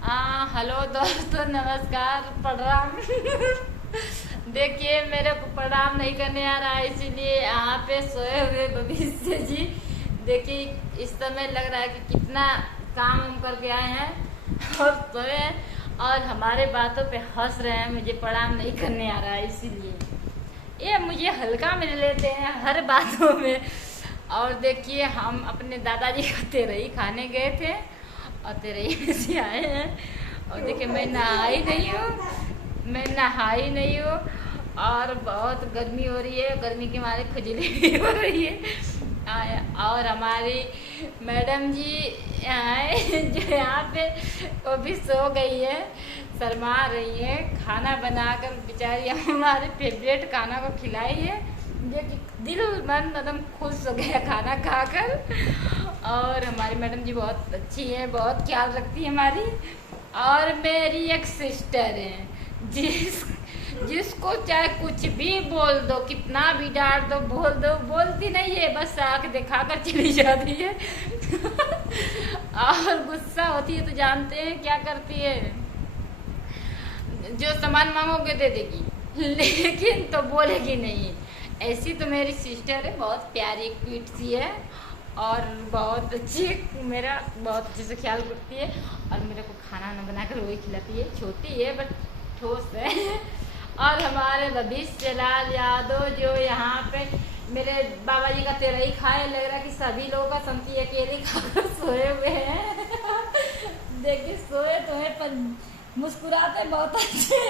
Hello दोस्तों, नमस्कार, प्रणाम। देखिए, मेरे को प्रणाम नहीं करने आ रहा है, इसीलिए यहाँ पे सोए हुए भविष्य जी। देखिए, इस समय लग रहा है कि कितना काम हम करके आए हैं और सोए हैं और हमारे बातों पे हंस रहे हैं। मुझे प्रणाम नहीं करने आ रहा है, इसीलिए ये मुझे हल्का में लेते हैं हर बातों में। और देखिए, हम अपने दादाजी को तेरही खाने गए थे और तेरही में से आए हैं। और देखिए, मैं नहाई नहीं हूँ और बहुत गर्मी हो रही है। गर्मी के मारे खुजली भी हो रही है। और हमारी मैडम जी आए जो यहाँ पे वो भी सो गई है, शर्मा रही है। खाना बनाकर बेचारी हमारे फेवरेट खाना को खिलाई है, जो कि दिल मन एकदम खुश हो गया खाना खाकर। और हमारी मैडम जी बहुत अच्छी है, बहुत ख्याल रखती है हमारी। और मेरी एक सिस्टर है जिसको चाहे कुछ भी बोल दो, कितना भी डांट दो, बोल दो, बोलती नहीं है, बस आँख दिखाकर चली जाती है। और गुस्सा होती है तो जानते हैं क्या करती है, जो सामान मांगोगे दे देगी, लेकिन तो बोलेगी नहीं। ऐसी तो मेरी सिस्टर है, बहुत प्यारी क्यूट सी है और बहुत अच्छी, मेरा बहुत अच्छे से ख्याल रखती है। और मेरे को खाना ना बनाकर वही खिलाती है। छोटी है बट ठोस है। और हमारे भविष्य लाल यादव जो यहाँ पे मेरे बाबा जी का तेरही खाए, लग रहा है कि सभी लोगों का संती अकेले खाकर सोए हुए हैं। देखिए, सोए तो है पर मुस्कुराते बहुत अच्छे।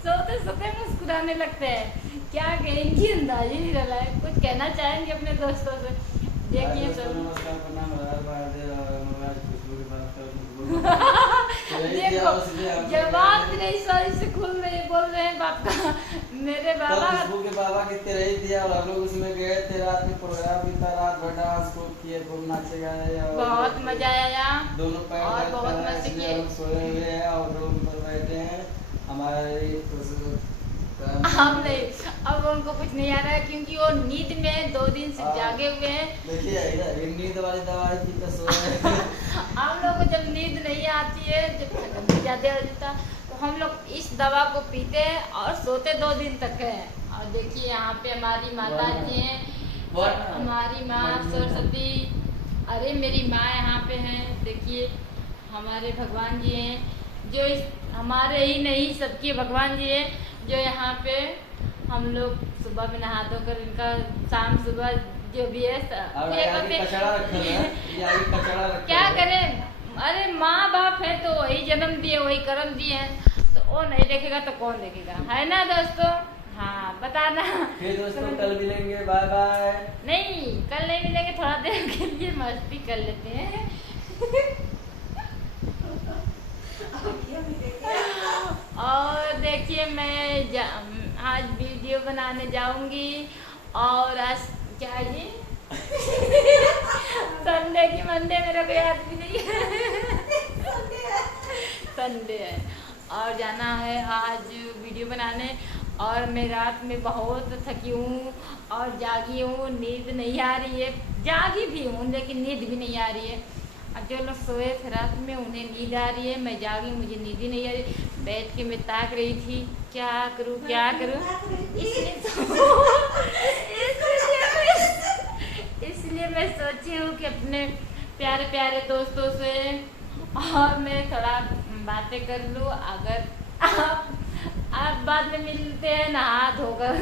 सोते सोते मुस्कुराने लगते हैं। क्या कहेंगी, अंदाज ही नहीं रहा है। कुछ कहना चाहेंगे अपने दोस्तों से? देखिए देखो, जवाब भी नहीं सही से खुल रहे बोल रहे हैं बाप का। मेरे बाबा के बाबा की तेरही दिया और हम लोग उसमें गए थे। रात में प्रोग्राम भी था, रात भर डांस किए, खूब नाचे गाए, बहुत मजा आया। दोनों पैर और बहुत मजे किए। सोए हुए हैं और रूम पर बैठे हैं। हमारे हम नहीं, अब उनको कुछ नहीं आ रहा है क्योंकि वो नींद में 2 दिन से जागे हुए हैं। देखिए, नींद वाली दवाई पी कर सोए। हम लोग को जब नींद नहीं आती है, जब थकन भी ज्यादा हो जाता, तो हम लोग इस दवा को पीते हैं और सोते 2 दिन तक है। और देखिए, यहाँ पे हमारी माता जी हैं, हमारी माँ सरस्वती, अरे मेरी माँ यहाँ पे हैं। देखिए, हमारे भगवान जी हैं, जो हमारे ही नहीं सबके भगवान जी हैं, जो यहाँ पे हम लोग सुबह में नहा धोकर इनका शाम सुबह जो भी है क्या करें। अरे माँ बाप है तो वही जन्म दिए, वही कर्म दिए हैं, तो वो नहीं देखेगा तो कौन देखेगा, है ना दोस्तों? हाँ, बताना। फिर दोस्तों कल मिलेंगे, बाय बाय। नहीं, कल नहीं मिलेंगे, थोड़ा देर के लिए मस्ती कर लेते हैं। और देखिए, मैं आज वीडियो बनाने जाऊंगी। और आज क्या है जी? संडे की मंडे मेरे को याद भी नहीं है। संडे है और जाना है आज वीडियो बनाने। और मैं रात में बहुत थकी हूँ और जागी हूँ, नींद नहीं आ रही है। जागी भी हूँ लेकिन नींद भी नहीं आ रही है। अब जो लोग सोए थे रात में उन्हें नींद आ रही है, मैं जागी, मुझे नींद ही नहीं आ रही। बैठ के मैं ताक रही थी, क्या करूँ क्या करूँ। इसलिए मैं सोची हूँ कि अपने प्यारे प्यारे दोस्तों से और मैं थोड़ा बातें कर लूँ। अगर आप बाद में मिलते हैं नहा धोकर।